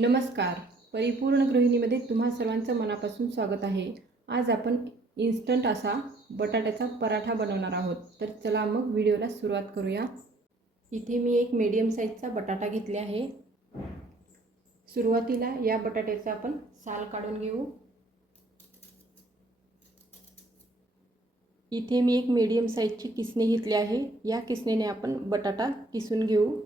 नमस्कार. परिपूर्ण गृहिणीमध्ये तुम्हा सर्वांचं मनापासून स्वागत आहे. आज आपण इन्स्टंट असा बटाट्याचा पराठा बनवणार आहोत. तर चला मग व्हिडिओला सुरुवात करूया. इथे मी एक मीडियम साईजचा बटाटा घेतले आहे. सुरुवातीला या बटाट्याचा आपण साल काढून घेऊ. इथे मी एक मीडियम साईजची किसणी घेतली आहे. या किसणीने आपण बटाटा किसून घेऊ.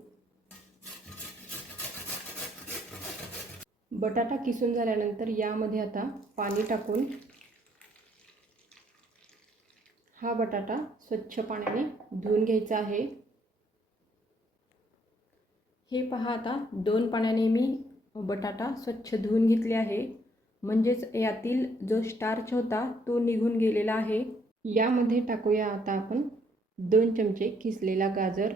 बटाटा किसून झाल्यानंतर यामध्ये आता पाणी टाकून हा बटाटा स्वच्छ पाण्याने धुवून घ्यायचा आहे. हे पहा आता दोन पाण्याने मी बटाटा स्वच्छ धुवून घेतले आहे. म्हणजेच यातील जो स्टार्च होता तो निघून गेलेला आहे. यामध्ये टाकूया आता आपण दोन चमचे किसलेला गाजर.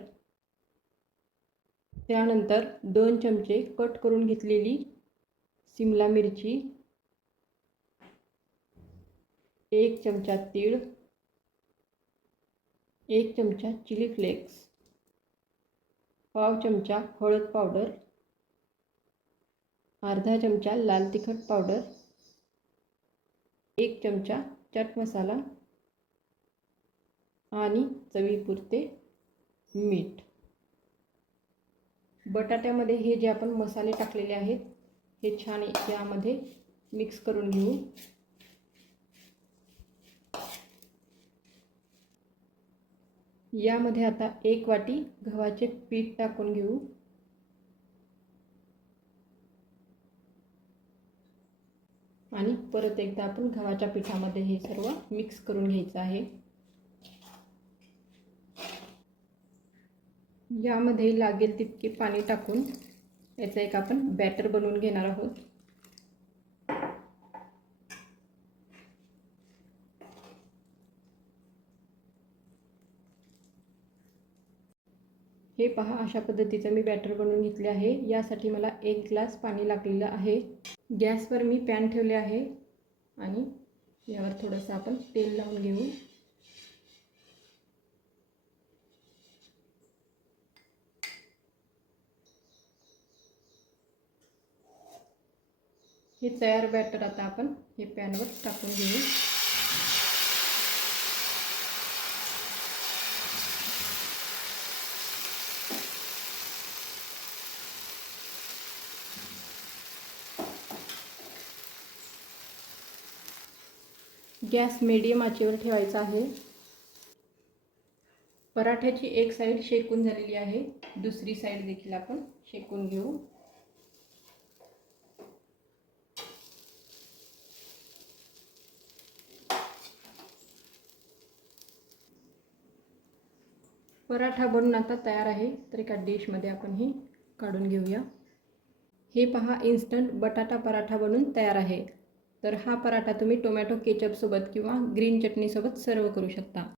त्यानंतर दोन चमचे कट करून घेतलेली सिमला मिरची एक चमचा तीळ एक चमचा चिली फ्लेक्स पाव चमचा हळद पावडर अर्धा चमचा लाल तिखट पावडर एक चमचा चाट मसाला आणि चवीपुरते मीठ. बटाट्यामध्ये हे जे आपण मसाले टाकलेले आहेत हे छान यामध्ये मिक्स करून घेऊ. यामध्ये आता एक वाटी गव्हाचे पीठ टाकून घेऊ. आणि परत एकदा आपण गव्हाच्या पिठामध्ये हे सर्व मिक्स करून घ्यायचं आहे. यामध्ये लागेल तितके पाणी टाकून याचं एक आपण बॅटर बनवून घेणार आहोत. हे पहा अशा पद्धतीचं मी बॅटर बनवून घेतले आहे. यासाठी मला एक ग्लास पाणी लागलेलं आहे. गॅसवर मी पॅन ठेवले आहे. आणि यावर थोडंसं आपण तेल लावून घेऊ. हे तयार बॅटर आता आपण हे पॅनवर टाकून घेऊ. गॅस मीडियम आचेवर ठेवायचा आहे. पराठ्याची एक साईड शेकून झालेली आहे. दुसरी साईड देखील आपण शेकून घेऊ. पराठा बनून आता तयार आहे. तर एका डिशमध्ये आपण हे काढून घेऊया. हे पहा इन्स्टंट बटाटा पराठा बनून तयार आहे. तर हा पराठा तुम्ही टोमॅटो केचपसोबत किंवा ग्रीन चटणीसोबत सर्व करू शकता.